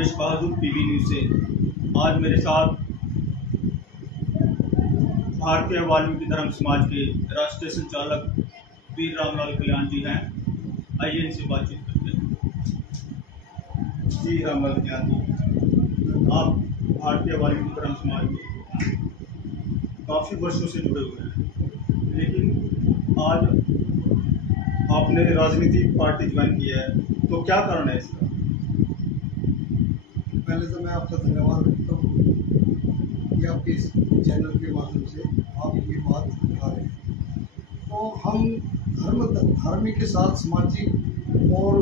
रमेश बहादुर, PV news से। आज मेरे साथ भारतीय वाल्मीकि धर्म समाज के राष्ट्रीय संचालक वीर रामलाल कल्याण जी हैं। आइए इनसे बातचीत करते हैं। जी रामलाल कल्याण जी, आप भारतीय वाल्मीकि धर्म समाज में काफ़ी वर्षों से जुड़े हुए हैं, लेकिन आज आपने राजनीतिक पार्टी ज्वाइन की है, तो क्या कारण है इसका? पहले तो मैं आपका धन्यवाद करता हूँ कि आपके इस चैनल के माध्यम से आप ये बात उठा रहे हैं। तो हम धार्मिक के साथ सामाजिक और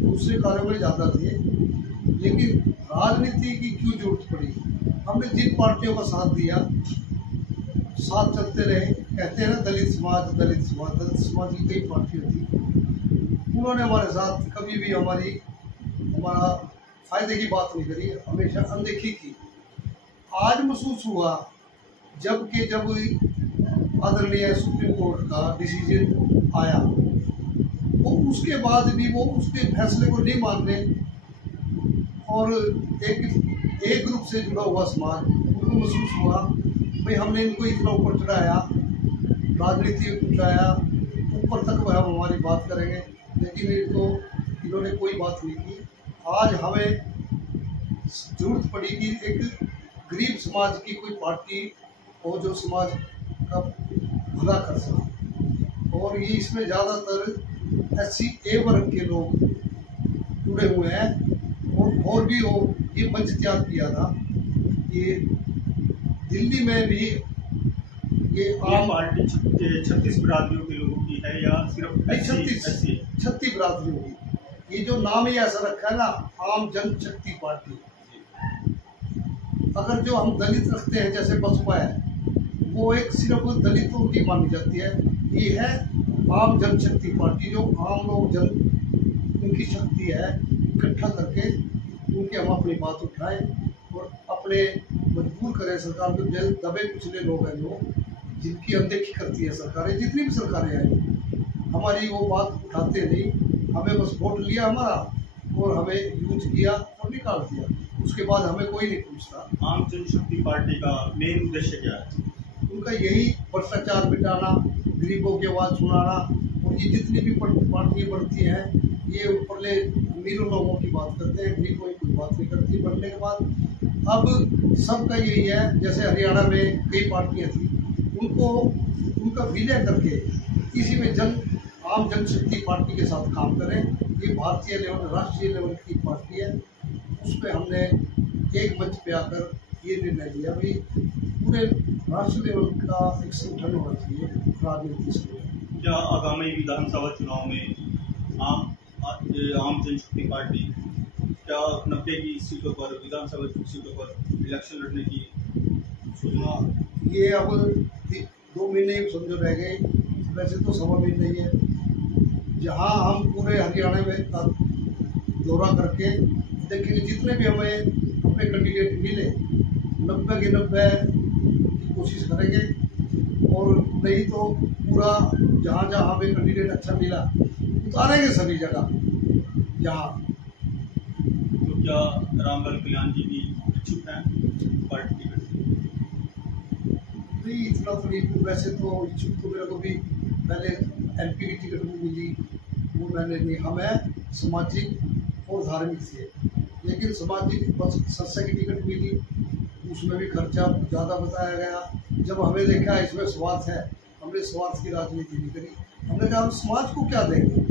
दूसरे कार्यों में ज़्यादा थे, लेकिन राजनीति की क्यों जरूरत पड़ी? हमने जिन पार्टियों का साथ दिया, साथ चलते रहे। कहते हैं ना, दलित समाज की कई पार्टियाँ थी, उन्होंने हमारे साथ कभी भी हमारा फायदे की बात नहीं करी, हमेशा अनदेखी की। आज महसूस हुआ जब आदरणीय सुप्रीम कोर्ट का डिसीजन आया, वो उसके बाद भी वो उसके फैसले को नहीं मान रहे, और एक ग्रुप से जुड़ा हुआ समाज, उनको महसूस हुआ भाई हमने इनको इतना ऊपर चढ़ाया, राजनीति पहुँचाया, ऊपर तक वह हम हमारी बात करेंगे, लेकिन इन्होंने कोई बात नहीं की। आज हमें जरूरत पड़ी कि एक गरीब समाज की कोई पार्टी हो जो समाज का भला कर सके, और ये इसमें ज़्यादातर SC वर्ग के लोग जुड़े हुए हैं, और भी हो। ये मंच तैयार किया था, ये दिल्ली में भी ये आम पार्टी 36 बिरादरियों के लोगों की है या सिर्फ 36 बिरादरियों की? ये जो नाम ही ऐसा रखा है ना, आम जनशक्ति पार्टी। अगर जो हम दलित रखते हैं, जैसे बसपा है, वो एक सिर्फ दलितों की मानी जाती है। ये है आम जनशक्ति पार्टी, जो आम लोग उनकी शक्ति है, इकट्ठा करके उनके हम अपनी बात उठाएं और अपने मजबूर करें सरकार को। दबे कुचले लोग हैं जो जिनकी अनदेखी करती है सरकारें, जितनी भी सरकारें आई, हमारी वो बात उठाते नहीं। हमें बस वोट लिया हमारा और हमें यूज किया और निकाल दिया, उसके बाद हमें कोई नहीं पूछता। आम जनशक्ति पार्टी का मेन उद्देश्य क्या है? उनका यही भ्रष्टाचार मिटाना, गरीबों की आवाज़ सुनाना, और ये जितनी भी पार्टियाँ बढ़ती हैं, ये ऊपरले अमीरों लोगों की बात करते हैं, गरीबों की कोई बात नहीं करती। बढ़ने के बाद अब सबका यही है, जैसे हरियाणा में कई पार्टियाँ थी, उनका विलय करके किसी में आम जनशक्ति पार्टी के साथ काम करें। ये भारतीय लेवल, राष्ट्रीय लेवल की पार्टी है, उसमें हमने एक मंच पे आकर ये निर्णय लिया भाई पूरे राष्ट्र लेवल का एक संगठन होना चाहिए राजनीति से। क्या आगामी विधानसभा चुनाव में आम जनशक्ति पार्टी क्या 90 की सीटों पर, विधानसभा सीटों पर इलेक्शन लड़ने की सूचना? ये अब 2 महीने समझो रह गए, वैसे तो 1.25 महीने ही है। जहाँ हम पूरे हरियाणा में दौरा करके देखेंगे, जितने भी हमें अपने कैंडिडेट मिले, 90 के 90 की कोशिश करेंगे, और नहीं तो पूरा जहाँ हमें कैंडिडेट अच्छा मिला उतारेंगे सभी जगह जहाँ। तो क्या रामलाल कल्याण जी भी इच्छुक हैं पार्टी टिकट से? नहीं, इतना तो नहीं। वैसे तो इच्छुक तो मेरे को भी पहले MP की टिकट भी मिली, वो मैंने नहीं। हमें सामाजिक और धार्मिक से, लेकिन सामाजिक बस सत्संग की टिकट मिली, उसमें भी खर्चा ज़्यादा बताया गया। जब हमें देखा इसमें स्वार्थ है, हमने स्वार्थ की राजनीति नहीं करी। हमने कहा हम समाज को क्या देंगे,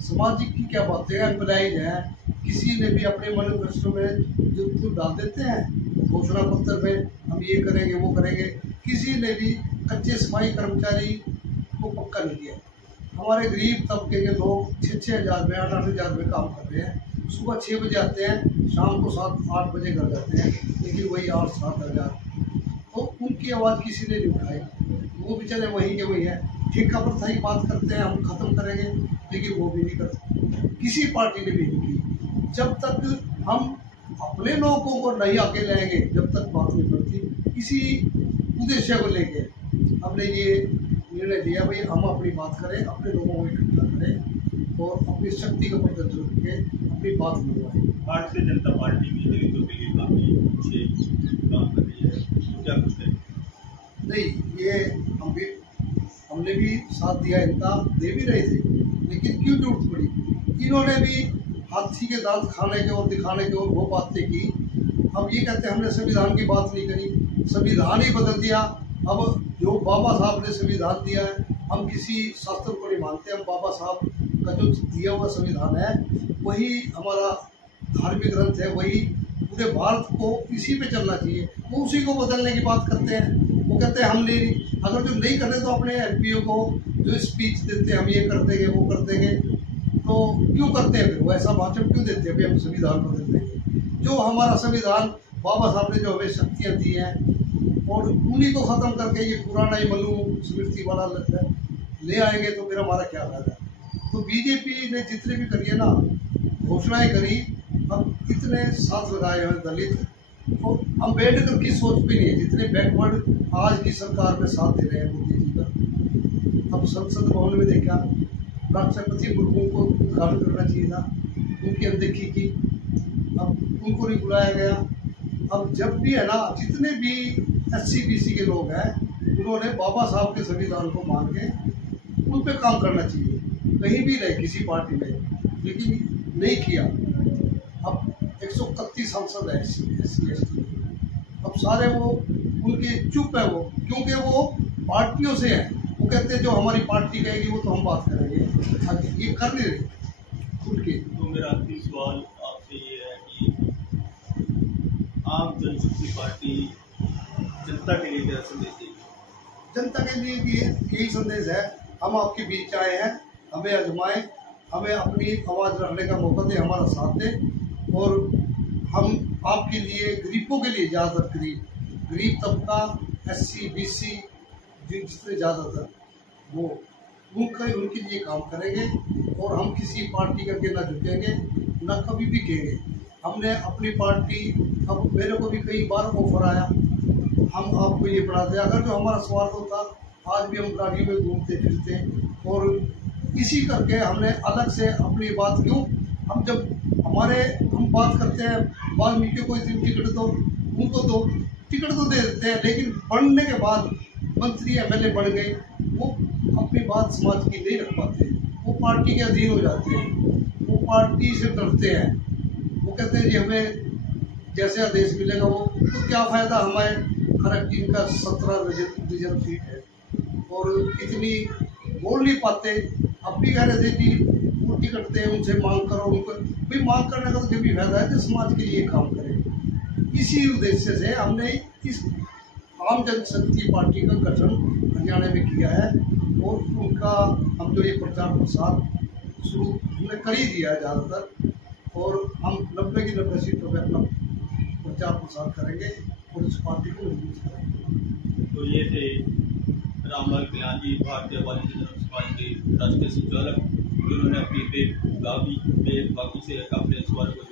सामाजिक की क्या बातें हैं, एम्प्लॉइज हैं। किसी ने भी अपने मैनिफेस्टो में जो डाल देते हैं घोषणा पत्र में, हम ये करेंगे वो करेंगे। किसी ने भी कच्चे सफाई कर्मचारी को पक्का नहीं किया। हमारे गरीब तबके के लोग 6-6 हज़ार में, 8-8 हज़ार में काम कर रहे हैं। सुबह 6 बजे आते हैं, शाम को 7-8 बजे घर जाते हैं, लेकिन वही 8-7 हज़ार। तो उनकी आवाज़ किसी ने नहीं उठाई। वो बेचारे वहीं के वही हैं। ठेका प्रथा की बात करते हैं, हम खत्म करेंगे, लेकिन वो भी नहीं करते, किसी पार्टी ने भी नहीं की। जब तक हम अपने लोगों को नहीं आके लाएंगे, जब तक बात नहीं बढ़ती। इसी उद्देश्य को लेके हमने ये निर्णय लिया भाई हम अपनी बात करें, अपने लोगों को इकट्ठा करें और अपनी शक्ति का प्रदर्शन करके अपनी बात मनवाएं। भारतीय जनता पार्टी में पीछे काम कर रही है, तो क्या कुछ करें? नहीं, ये हमने भी साथ दिया, इनका दे भी रहे थे, लेकिन क्यों जरूरत पड़ी? इन्होंने भी हाथी के दांत खाने के और दिखाने के और वो बातें की। अब ये कहते हैं हमने संविधान की बात नहीं करी, संविधान ही बदल दिया। अब जो बाबा साहब ने संविधान दिया है, हम किसी शास्त्र को नहीं मानते, हम बाबा साहब का जो दिया हुआ संविधान है वही हमारा धार्मिक ग्रंथ है, वही पूरे भारत को इसी पे चलना चाहिए। वो उसी को बदलने की बात करते हैं। वो कहते हैं हम नहीं, अगर जो नहीं करते तो अपने एमपीओ को जो स्पीच देते हैं हम ये कर देंगे वो कर देंगे, तो क्यों करते हैं? फिर वो ऐसा भाषण क्यों देते हैं कि हम संविधान बदल देंगे? जो हमारा संविधान बाबा साहब ने जो हमें शक्तियाँ दी हैं और उन्हीं को ख़त्म करके ये पुराना ही मनु स्मृति वाला ले आएंगे तो फिर हमारा क्या फायदा? तो बीजेपी ने जितने भी करी है ना घोषणाएं करी, अब इतने साथ लगाए हैं दलित और अम्बेडकर की सोच भी नहीं है, जितने बैकवर्ड आज की सरकार में साथ दे रहे हैं मोदी जी का। अब संसद भवन में देखा, राष्ट्रपति मुर्मू को उद्घाटन करना चाहिए था, उनकी अनदेखी की, अब उनको नहीं बुलाया गया। अब जब भी है ना, जितने भी SC-BC के लोग हैं उन्होंने बाबा साहब के संविधान को मान के उन पे काम करना चाहिए, कहीं भी रहे किसी पार्टी में, लेकिन नहीं किया। अब 131 सांसद है SC-ST, अब सारे वो उनके चुप है वो, क्योंकि वो पार्टियों से हैं। वो कहते हैं जो हमारी पार्टी कहेगी वो तो हम बात करेंगे, अब ये कर नहीं रहे खुल के। तो मेरा आखिरी सवाल आपसे ये है कि आम जनशक्ति पार्टी जनता के लिए क्या संदेश देगी? जनता के लिए भी यही संदेश है, हम आपके बीच आए हैं, हमें आजमाएं, हमें अपनी आवाज़ रखने का मौका दें, हमारा साथ दें, और हम आपके लिए गरीबों के लिए ज़्यादातर गरीब तबका SC-BC जितने ज़्यादातर वो उनके लिए काम करेंगे, और हम किसी पार्टी के आगे ना झुकेंगे ना कभी भी कहेंगे। हमने अपनी पार्टी, अब मेरे को भी कई बार ऑफर आया हम आपको ये बढ़ाते, अगर जो हमारा स्वार्थ होता आज भी हम गाड़ी में घूमते फिरते, और इसी करके हमने अलग से अपनी बात क्यों, हम जब हम बात करते हैं वाल्मीकि को इतनी टिकट दो, उनको दो टिकट तो दे देते हैं, लेकिन बढ़ने के बाद मंत्री MLA बढ़ गए, वो अपनी बात समाज की नहीं रख पाते, वो पार्टी के अधीन हो जाते हैं, वो पार्टी से डरते हैं, वो कहते हैं जी हमें जैसे आदेश मिलेगा वो, तो क्या फ़ायदा हमें खरग जिनका 17 रिजर्व सीट है और इतनी बोल नहीं पाते। अब भी कह रहे थे कि वो टिकट दे, उनसे मांग करो, उनको भाई मांग करने का तो जो भी फायदा है जो समाज के लिए काम करे। इसी उद्देश्य से हमने इस आम जनशक्ति पार्टी का गठन हरियाणा में किया है, और उनका हम जो ये प्रचार प्रसार शुरू हमने कर ही दिया है ज़्यादातर, और हम 90 की 90 सीटों पर अपना प्रचार प्रसार करेंगे और इस पार्टी को मजबूत करेंगे। तो ये थे रामलाल कल्याण जी, भारतीय वाल्मीकि जन समाज के राष्ट्रीय संचालक, जिन्होंने अपनी बेबाकी से अपने सवाल को